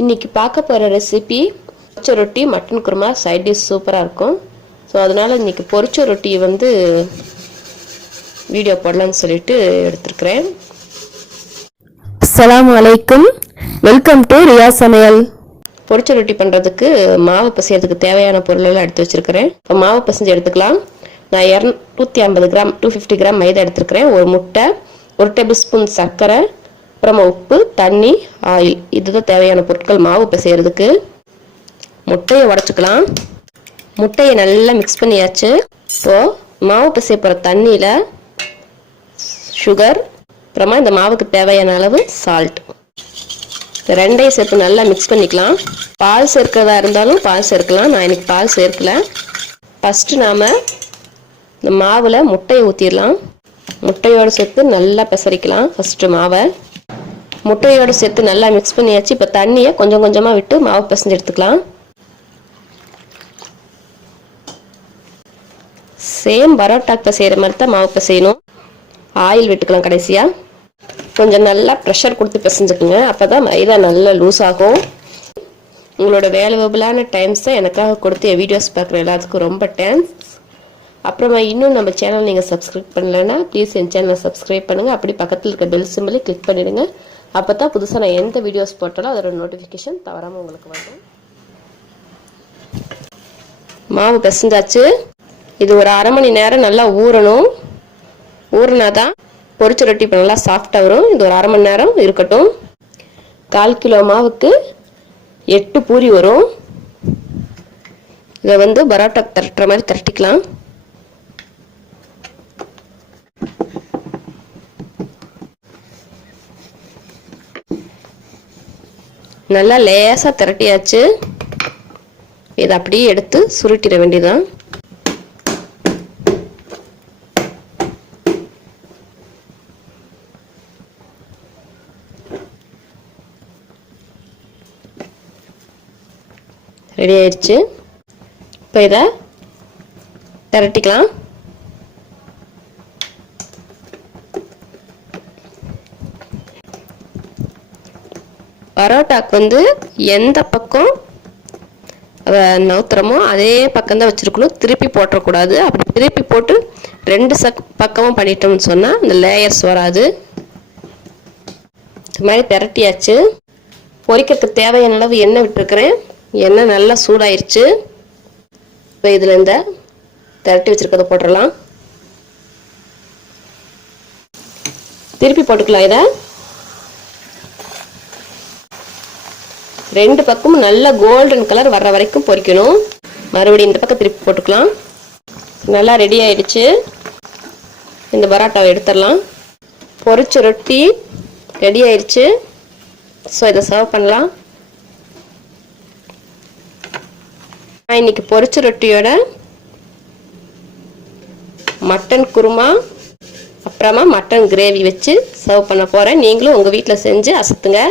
இன்னைக்கு பார்க்க போகிற ரெசிபி பொரிச்ச ரொட்டி மட்டன் குருமா சைட் டிஷ் சூப்பராக இருக்கும். ஸோ அதனால் இன்றைக்கி பொரிச்ச ரொட்டி வீடியோ போடலான்னு சொல்லிட்டு எடுத்துருக்கிறேன். அஸ்ஸலாமு அலைக்கும், வெல்கம் டு ரியா சமையல். பொரிச்ச ரொட்டி பண்ணுறதுக்கு மாவு பசையறதுக்கு தேவையான பொருளெல்லாம் எடுத்து வச்சுருக்கிறேன். இப்போ மாவு பசைஞ்சு எடுத்துக்கலாம். நான் 250 கிராம் 250 கிராம் மைதா எடுத்துருக்கிறேன். ஒரு முட்டை, 1 டேபிள் ஸ்பூன் சர்க்கரை, அப்புறமா உப்பு, தண்ணி, ஆயில். இதுதான் தேவையான பொருட்கள் மாவு பசையறதுக்கு. முட்டையை உடச்சிக்கலாம். முட்டையை நல்லா மிக்ஸ் பண்ணியாச்சு. இப்போது மாவு பசைய போகிற தண்ணியில் சுகர், அப்புறமா இந்த மாவுக்கு தேவையான அளவு சால்ட், ரெண்டையும் சேர்த்து நல்லா மிக்ஸ் பண்ணிக்கலாம். பால் சேர்க்கிறதா இருந்தாலும் பால் சேர்க்கலாம். நான் இன்னைக்கு பால் சேர்க்கல. ஃபஸ்ட்டு நாம் இந்த மாவில் முட்டையை ஊற்றிடலாம். முட்டையோடு சேர்த்து நல்லா பிசறிக்கலாம். ஃபஸ்ட்டு மாவை முட்டையோடு சேர்த்து நல்லா மிக்ஸ் பண்ணியாச்சு. இப்போ தண்ணியை கொஞ்சம் கொஞ்சமாக விட்டு மாவு பிசைஞ்சு எடுத்துக்கலாம். சேம் பரோட்டாக்கு பிசைகிற மாதிரி தான் மாவு பிசையணும். ஆயில் விட்டுக்கலாம். கடைசியாக கொஞ்சம் நல்லா ப்ரெஷர் கொடுத்து பிசைஞ்சுக்குங்க. அப்போ தான் மைதா நல்லா லூஸ் ஆகும். உங்களோட வேல்யூபிளான டைம்ஸை எனக்காக கொடுத்து என் வீடியோஸ் பார்க்குற எல்லாத்துக்கும் ரொம்ப தேங்க்ஸ். அப்புறமா இன்னும் நம்ம சேனல் நீங்கள் சப்ஸ்கிரைப் பண்ணலைன்னா ப்ளீஸ் என் சேனலை சப்ஸ்கிரைப் பண்ணுங்கள். அப்படி பக்கத்தில் இருக்க பெல் சிம்பிளை கிளிக் பண்ணிடுங்க. அப்போ தான் புதுசாக நான் எந்த வீடியோஸ் போட்டாலும் அதோட நோட்டிஃபிகேஷன் தவறாமல் உங்களுக்கு வரும். மாவு பிசைஞ்சாச்சு. இது ஒரு அரை மணி நேரம் நல்லா ஊறணும். ஊறினா தான் பொரிச்ச ரொட்டி இப்போ நல்லா சாஃப்டாக வரும். இது ஒரு அரை மணி நேரம் இருக்கட்டும். 1/4 கிலோ மாவுக்கு 8 பூரி வரும். இதை பரோட்டா திரட்டுற மாதிரி திரட்டிக்கலாம். நல்லா லேசாக திரட்டியாச்சு. இதை அப்படியே எடுத்து சுருட்டிட வேண்டியதான். ரெடி ஆயிடுச்சு. இப்போ இதை திரட்டிக்கலாம். பரோட்டாக்கு எந்த பக்கம் நவுத்துறமோ அதே பக்கம்தான் வச்சுருக்கணும். திருப்பி போட்டுறக்கூடாது. அப்படி திருப்பி போட்டு 2 பக்கமும் பண்ணிட்டோம்னு சொன்னால் இந்த லேயர்ஸ் வராது. இது மாதிரி திரட்டியாச்சு. பொரிக்கிறதுக்கு தேவையான அளவு எண்ணெய் விட்டுருக்கிறேன். எண்ணெய் நல்லா சூடாயிருச்சு. இப்போ இதில் இந்த திரட்டி வச்சுருக்கிறத போட்டுடலாம். திருப்பி போட்டுக்கலாம். இதை 2 பக்கமும் நல்லா கோல்டன் கலர் வர்ற வரைக்கும் பொரிக்கணும். மறுபடியும் இந்த பக்கம் திருப்பி போட்டுக்கலாம். நல்லா ரெடி ஆயிடுச்சு. இந்த பரோட்டாவை எடுத்துடலாம். பொரிச்ச ரொட்டி ரெடி ஆயிடுச்சு. ஸோ இதை சர்வ் பண்ணலாம். நான் இன்னைக்கு பொரிச்ச ரொட்டியோட மட்டன் குருமா அப்புறமா மட்டன் கிரேவி வச்சு சர்வ் பண்ண போகிறேன். நீங்களும் உங்கள் வீட்டில் செஞ்சு அசத்துங்க.